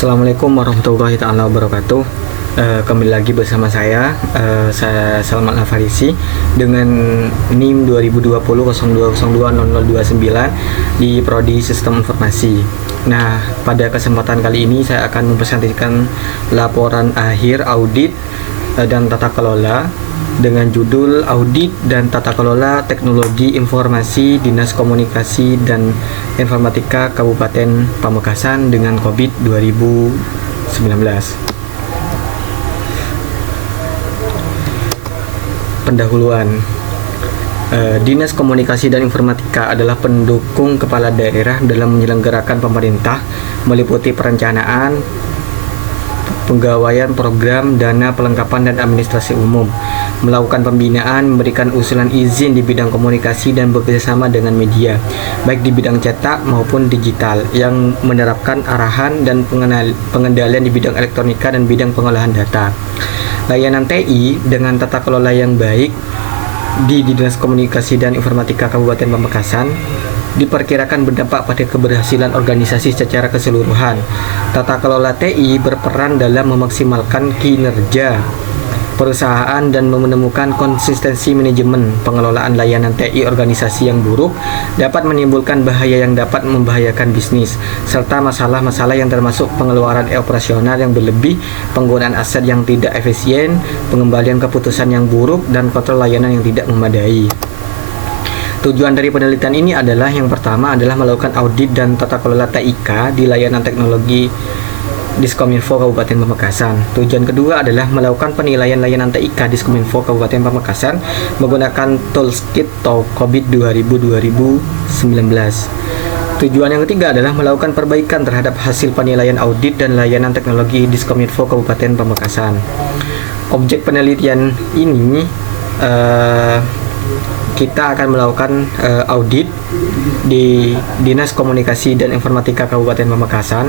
Assalamualaikum warahmatullahi taala wabarakatuh. Kembali lagi bersama saya Salman Al-Farisi dengan NIM 2020-0202-0029 di Prodi Sistem Informasi. Nah, pada kesempatan kali ini saya akan mempresentasikan laporan akhir audit dan tata kelola dengan judul Audit dan Tata Kelola Teknologi Informasi Dinas Komunikasi dan Informatika Kabupaten Pamekasan dengan COVID 2019. Pendahuluan. Dinas Komunikasi dan Informatika adalah pendukung kepala daerah dalam menyelenggarakan pemerintah, meliputi perencanaan, penggawaian program, dana pelengkapan dan administrasi umum, melakukan pembinaan, memberikan usulan izin di bidang komunikasi dan bekerjasama dengan media, baik di bidang cetak maupun digital, yang menerapkan arahan dan pengendalian di bidang elektronika dan bidang pengolahan data. Layanan TI dengan tata kelola yang baik di Dinas Komunikasi dan Informatika Kabupaten Pamekasan diperkirakan berdampak pada keberhasilan organisasi secara keseluruhan. Tata kelola TI berperan dalam memaksimalkan kinerja perusahaan dan menemukan konsistensi manajemen. Pengelolaan layanan TI organisasi yang buruk dapat menimbulkan bahaya yang dapat membahayakan bisnis, serta masalah-masalah yang termasuk pengeluaran operasional yang berlebih, penggunaan aset yang tidak efisien, pengembalian keputusan yang buruk, dan kontrol layanan yang tidak memadai. Tujuan dari penelitian ini adalah yang pertama adalah melakukan audit dan tata kelola TIK di layanan teknologi Diskominfo Kabupaten Pamekasan. Tujuan kedua adalah melakukan penilaian layanan TIK Diskominfo Kabupaten Pamekasan menggunakan toolkit COVID 2019. Tujuan yang ketiga adalah melakukan perbaikan terhadap hasil penilaian audit dan layanan teknologi Diskominfo Kabupaten Pamekasan. Objek penelitian ini kita akan melakukan audit di Dinas Komunikasi dan Informatika Kabupaten Pamekasan.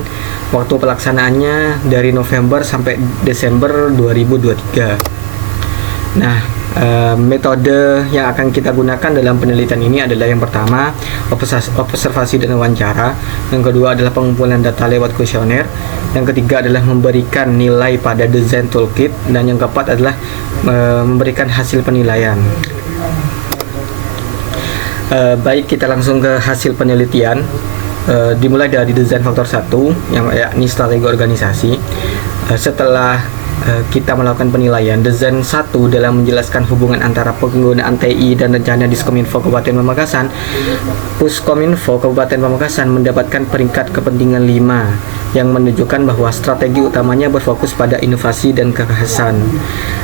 Waktu pelaksanaannya dari November sampai Desember 2023. Nah, metode yang akan kita gunakan dalam penelitian ini adalah yang pertama observasi dan wawancara, yang kedua adalah pengumpulan data lewat kuesioner, yang ketiga adalah memberikan nilai pada desain toolkit, dan yang keempat adalah memberikan hasil penilaian. Baik, kita langsung ke hasil penelitian. Dimulai dari desain faktor 1 yang yakni strategi organisasi. Setelah kita melakukan penilaian, desain 1 dalam menjelaskan hubungan antara penggunaan TI dan rencana Diskominfo Kabupaten Pamekasan. Puskominfo Kabupaten Pamekasan mendapatkan peringkat kepentingan 5 yang menunjukkan bahwa strategi utamanya berfokus pada inovasi dan kekhasan.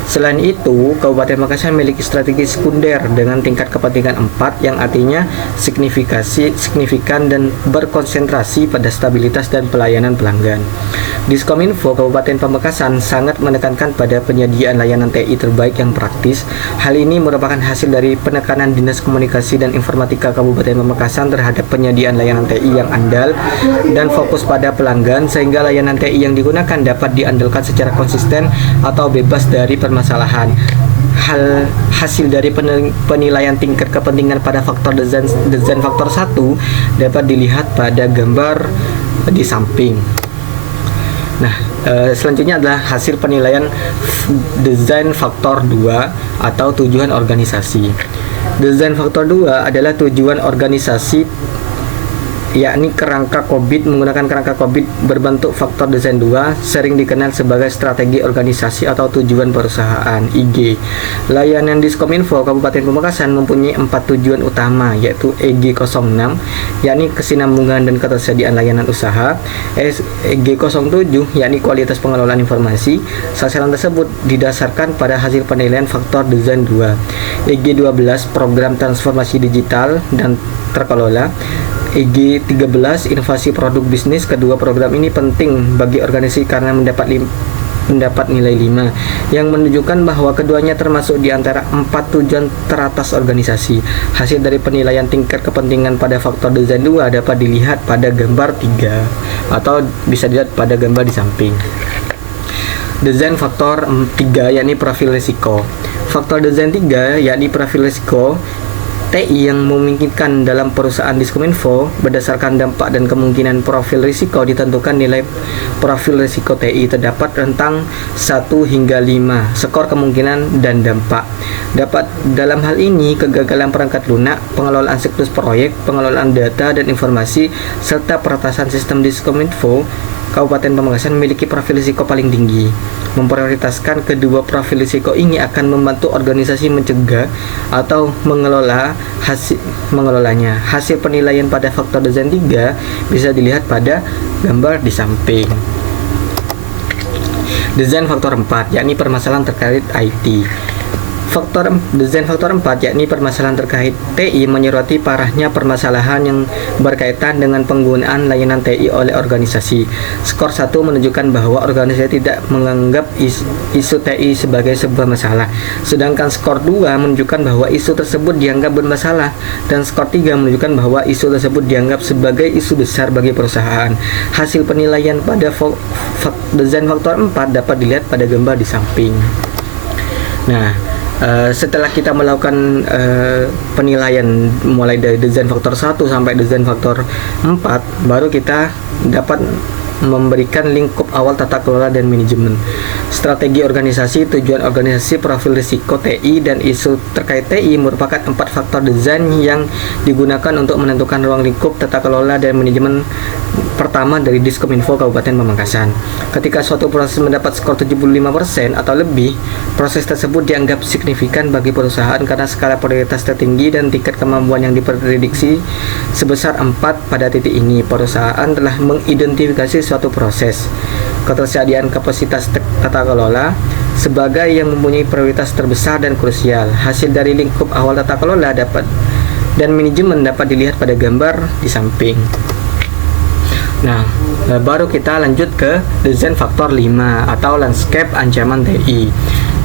Selain itu, Kabupaten Pamekasan memiliki strategi sekunder dengan tingkat kepentingan 4 yang artinya signifikan dan berkonsentrasi pada stabilitas dan pelayanan pelanggan. Diskominfo Kabupaten Pamekasan sangat menekankan pada penyediaan layanan TI terbaik yang praktis. Hal ini merupakan hasil dari penekanan Dinas Komunikasi dan Informatika Kabupaten Pamekasan terhadap penyediaan layanan TI yang andal dan fokus pada pelanggan, sehingga layanan TI yang digunakan dapat diandalkan secara konsisten atau bebas dari permasalahan. Hasil dari penilaian tingkat kepentingan pada faktor desain faktor 1 dapat dilihat pada gambar di samping. Nah, selanjutnya adalah hasil penilaian desain faktor 2 atau tujuan organisasi. Desain faktor 2 adalah tujuan organisasi, yakni kerangka COVID. Menggunakan kerangka COVID berbentuk faktor desain 2 sering dikenal sebagai strategi organisasi atau tujuan perusahaan IG. Layanan Diskominfo Kabupaten Pamekasan mempunyai 4 tujuan utama, yaitu EG06 yakni kesinambungan dan ketersediaan layanan usaha, EG07 yakni kualitas pengelolaan informasi. Sasaran tersebut didasarkan pada hasil penilaian faktor desain 2. EG12 program transformasi digital dan terkelola. EG13 inovasi produk bisnis. Kedua program ini penting bagi organisasi karena mendapat nilai 5 yang menunjukkan bahwa keduanya termasuk di antara 4 tujuan teratas organisasi. Hasil dari penilaian tingkat kepentingan pada faktor desain 2 dapat dilihat pada gambar 3 atau bisa dilihat pada gambar di samping. Desain faktor 3 yakni profil risiko. Faktor desain 3 yakni profil risiko TI yang memungkinkan dalam perusahaan Diskominfo berdasarkan dampak dan kemungkinan profil risiko ditentukan nilai profil risiko TI terdapat rentang 1 hingga 5 skor kemungkinan dan dampak. Dalam hal ini kegagalan perangkat lunak, pengelolaan siklus proyek, pengelolaan data dan informasi serta peretasan sistem Diskominfo Kabupaten Pamekasan memiliki profil risiko paling tinggi. Memprioritaskan kedua profil risiko ini akan membantu organisasi mencegah atau mengelolanya. Hasil penilaian pada faktor desain 3 bisa dilihat pada gambar di samping. Desain faktor 4 yakni permasalahan terkait IT. Desain faktor 4 yakni permasalahan terkait TI menyoroti parahnya permasalahan yang berkaitan dengan penggunaan layanan TI oleh organisasi. Skor 1 menunjukkan bahwa organisasi tidak menganggap isu TI sebagai sebuah masalah, sedangkan skor 2 menunjukkan bahwa isu tersebut dianggap bermasalah, dan skor 3 menunjukkan bahwa isu tersebut dianggap sebagai isu besar bagi perusahaan. Hasil penilaian pada desain faktor 4 dapat dilihat pada gambar di samping. Nah, setelah kita melakukan penilaian mulai dari desain faktor 1 sampai desain faktor 4, baru kita dapat memberikan lingkup awal tata kelola dan manajemen, strategi organisasi, tujuan organisasi, profil risiko TI, dan isu terkait TI merupakan 4 faktor desain yang digunakan untuk menentukan ruang lingkup tata kelola dan manajemen pertama dari Diskominfo Kabupaten Pamekasan. Ketika suatu proses mendapat skor 75% atau lebih, proses tersebut dianggap signifikan bagi perusahaan karena skala prioritas tertinggi dan tingkat kemampuan yang diprediksi sebesar 4. Pada titik ini, perusahaan telah mengidentifikasi suatu proses, ketersediaan kapasitas tata kelola sebagai yang mempunyai prioritas terbesar dan krusial. Hasil dari lingkup awal tata kelola dan manajemen dapat dilihat pada gambar di samping. Nah, baru kita lanjut ke desain faktor 5 atau landscape ancaman TI.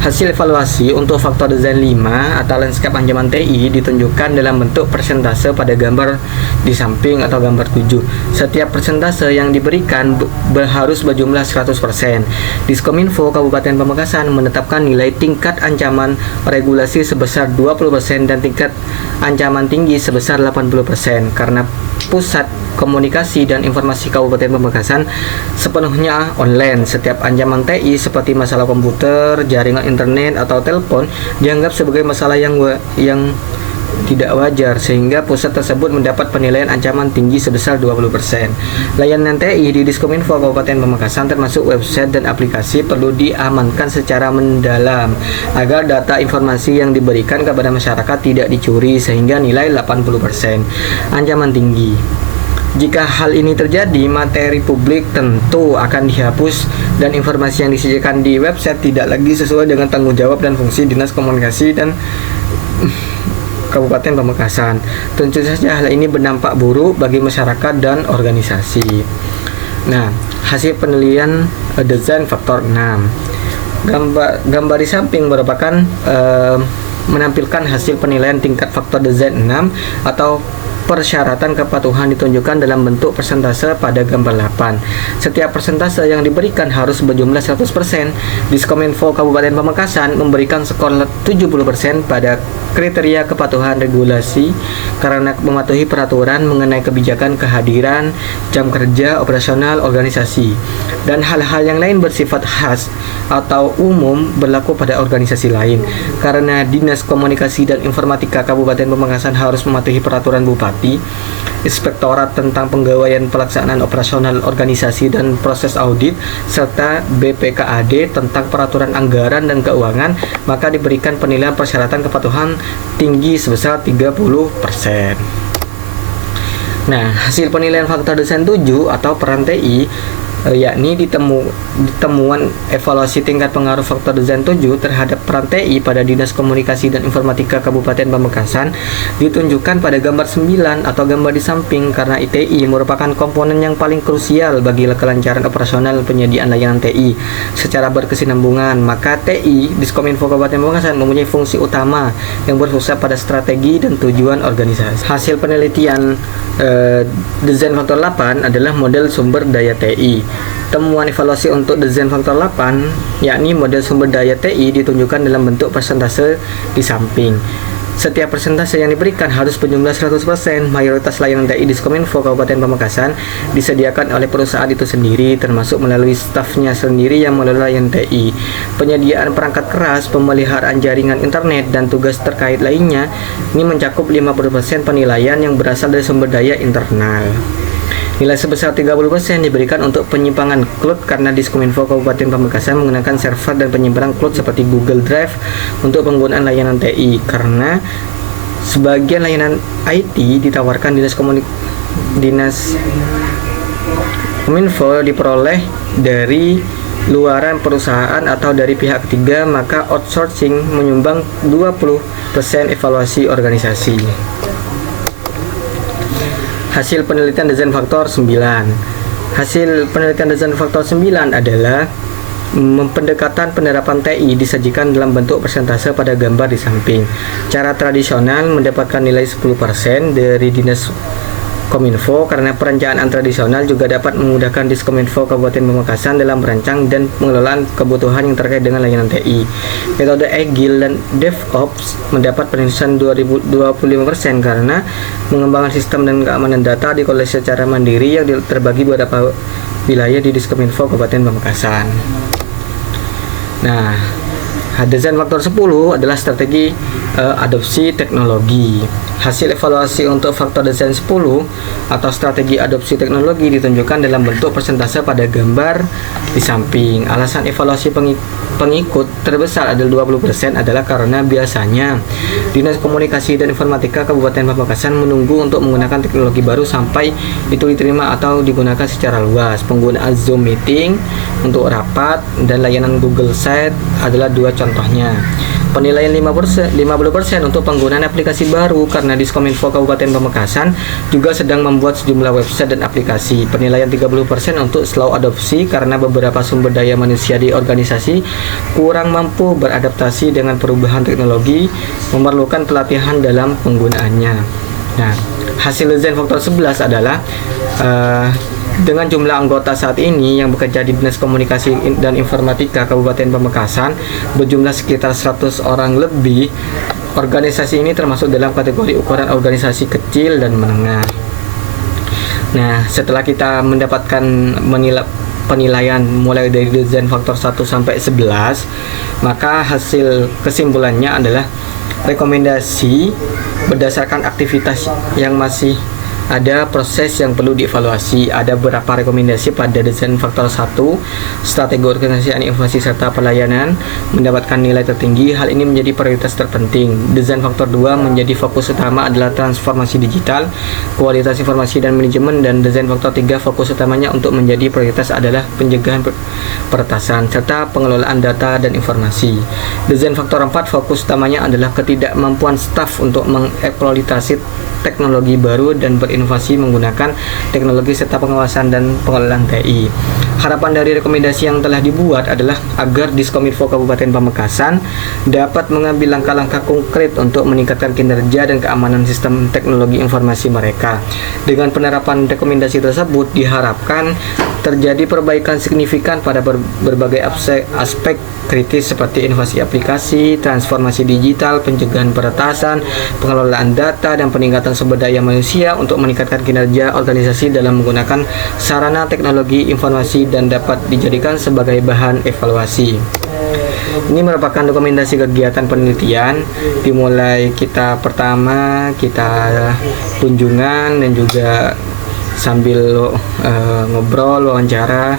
Hasil evaluasi untuk faktor desain 5 atau landscape ancaman TI ditunjukkan dalam bentuk persentase pada gambar di samping atau gambar 7. Setiap persentase yang diberikan harus berjumlah 100%. Diskominfo Kabupaten Pamekasan menetapkan nilai tingkat ancaman regulasi sebesar 20% dan tingkat ancaman tinggi sebesar 80%. Karena Pusat Komunikasi dan Informasi Kabupaten Pamekasan sepenuhnya online, setiap ancaman TI seperti masalah komputer, jaringan internet atau telepon dianggap sebagai masalah yang tidak wajar, sehingga pusat tersebut mendapat penilaian ancaman tinggi sebesar 20%. Layanan TI di Diskominfo Kabupaten Pamekasan termasuk website dan aplikasi perlu diamankan secara mendalam agar data informasi yang diberikan kepada masyarakat tidak dicuri, sehingga nilai 80%. Ancaman tinggi. Jika hal ini terjadi, materi publik tentu akan dihapus dan informasi yang disajikan di website tidak lagi sesuai dengan tanggung jawab dan fungsi Dinas Komunikasi dan Kabupaten Pamekasan. Tentu saja hal ini berdampak buruk bagi masyarakat dan organisasi. Nah, hasil penilaian desain faktor 6. Gambar di samping merupakan menampilkan hasil penilaian tingkat faktor desain 6 atau persyaratan kepatuhan ditunjukkan dalam bentuk persentase pada gambar 8. Setiap persentase yang diberikan harus berjumlah 100%. Diskominfo Kabupaten Pamekasan memberikan skor 70% pada kriteria kepatuhan regulasi karena mematuhi peraturan mengenai kebijakan kehadiran, jam kerja, operasional organisasi, dan hal-hal yang lain bersifat khas atau umum berlaku pada organisasi lain. Karena Dinas Komunikasi dan Informatika Kabupaten Pamekasan harus mematuhi peraturan Bupati, Inspektorat tentang Penggawaian Pelaksanaan Operasional Organisasi dan Proses Audit, serta BPKAD tentang Peraturan Anggaran dan Keuangan, maka diberikan penilaian persyaratan kepatuhan tinggi sebesar 30%. Nah, hasil penilaian faktor desain 7 atau peran TI yakni ditemuan evaluasi tingkat pengaruh faktor desain 7 terhadap peran TI pada Dinas Komunikasi dan Informatika Kabupaten Pamekasan ditunjukkan pada gambar 9 atau gambar di samping. Karena ITI merupakan komponen yang paling krusial bagi kelancaran operasional penyediaan layanan TI secara berkesinambungan, maka TI Diskominfo Kabupaten Pamekasan mempunyai fungsi utama yang berpusat pada strategi dan tujuan organisasi. Hasil penelitian desain faktor 8 adalah model sumber daya TI. Temuan evaluasi untuk desain faktor 8 yakni model sumber daya TI ditunjukkan dalam bentuk persentase di samping. Setiap persentase yang diberikan harus berjumlah 100%. Mayoritas layanan TI Diskominfo Kabupaten Pamekasan disediakan oleh perusahaan itu sendiri, termasuk melalui stafnya sendiri yang mengelola layanan TI. Penyediaan perangkat keras, pemeliharaan jaringan internet, dan tugas terkait lainnya ini mencakup 50% penilaian yang berasal dari sumber daya internal. Nilai sebesar 30% diberikan untuk penyimpangan cloud karena Diskominfo Kabupaten Pamekasan menggunakan server dan penyimpanan cloud seperti Google Drive untuk penggunaan layanan TI, karena sebagian layanan IT ditawarkan Dinas Kominfo diperoleh dari luaran perusahaan atau dari pihak ketiga, maka outsourcing menyumbang 20% evaluasi organisasi. Hasil penelitian desain faktor 9. Hasil penelitian desain faktor 9 adalah pendekatan penerapan TI disajikan dalam bentuk persentase pada gambar di samping. Cara tradisional mendapatkan nilai 10% dari Dinas Kominfo karena perencanaan tradisional juga dapat memudahkan Diskominfo Kabupaten Pamekasan dalam merancang dan pengelolaan kebutuhan yang terkait dengan layanan TI. Metode Agile dan DevOps mendapat penilaian 25% karena mengembangkan sistem dan keamanan data dikelola secara mandiri yang terbagi beberapa wilayah di Diskominfo Kabupaten Pamekasan. Nah, desain faktor 10 adalah strategi adopsi teknologi. Hasil evaluasi untuk faktor desain 10 atau strategi adopsi teknologi ditunjukkan dalam bentuk persentase pada gambar di samping. Alasan evaluasi pengikut terbesar adalah 20% adalah karena biasanya Dinas Komunikasi dan Informatika Kabupaten Pamekasan menunggu untuk menggunakan teknologi baru sampai itu diterima atau digunakan secara luas. Penggunaan Zoom Meeting untuk rapat dan layanan Google Sheet adalah dua contohnya. Penilaian 50% untuk penggunaan aplikasi baru karena Diskominfo Kabupaten Pamekasan juga sedang membuat sejumlah website dan aplikasi. Penilaian 30% untuk slow adopsi karena beberapa sumber daya manusia di organisasi kurang mampu beradaptasi dengan perubahan teknologi, memerlukan pelatihan dalam penggunaannya. Nah, hasil desain faktor 11 adalah dengan jumlah anggota saat ini yang bekerja di Dinas Komunikasi dan Informatika Kabupaten Pamekasan berjumlah sekitar 100 orang lebih, organisasi ini termasuk dalam kategori ukuran organisasi kecil dan menengah. Nah, setelah kita mendapatkan penilaian mulai dari desain faktor 1 sampai 11, maka hasil kesimpulannya adalah rekomendasi berdasarkan aktivitas yang masih ada proses yang perlu dievaluasi. Ada beberapa rekomendasi pada desain faktor 1, strategi organisasi informasi serta pelayanan mendapatkan nilai tertinggi. Hal ini menjadi prioritas terpenting. Desain faktor 2 menjadi fokus utama adalah transformasi digital, kualitas informasi dan manajemen, dan desain faktor 3 fokus utamanya untuk menjadi prioritas adalah pencegahan peretasan serta pengelolaan data dan informasi. Desain faktor 4 fokus utamanya adalah ketidakmampuan staf untuk mengeksploitasi teknologi baru dan berinovasi menggunakan teknologi serta pengawasan dan pengelolaan TI. Harapan dari rekomendasi yang telah dibuat adalah agar Diskominfo Kabupaten Pamekasan dapat mengambil langkah-langkah konkret untuk meningkatkan kinerja dan keamanan sistem teknologi informasi mereka. Dengan penerapan rekomendasi tersebut diharapkan terjadi perbaikan signifikan pada berbagai aspek kritis seperti inovasi aplikasi, transformasi digital, pencegahan peretasan, pengelolaan data, dan peningkatan sumber daya manusia untuk meningkatkan kinerja organisasi dalam menggunakan sarana teknologi informasi dan dapat dijadikan sebagai bahan evaluasi. Ini merupakan dokumentasi kegiatan penelitian, dimulai pertama kita kunjungan dan juga sambil ngobrol, wawancara,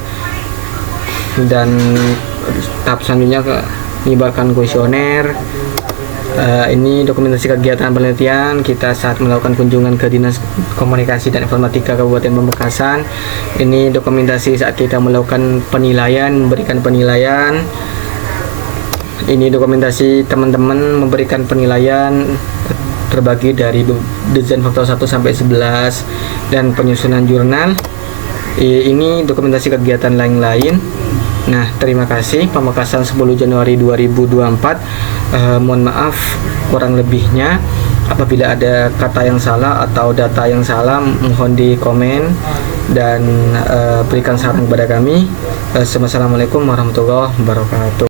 dan tahap selanjutnya menyebarkan kuesioner. Ini dokumentasi kegiatan penelitian kita saat melakukan kunjungan ke Dinas Komunikasi dan Informatika Kabupaten Pamekasan. Ini dokumentasi saat kita melakukan penilaian, memberikan penilaian. Ini dokumentasi teman-teman memberikan penilaian terbagi dari desain faktor 1 sampai 11 dan penyusunan jurnal. Ini dokumentasi kegiatan lain-lain. Nah, terima kasih. Pamekasan 10 Januari 2024. Mohon maaf kurang lebihnya. Apabila ada kata yang salah atau data yang salah, mohon di komen dan berikan saran kepada kami. Assalamualaikum warahmatullahi wabarakatuh.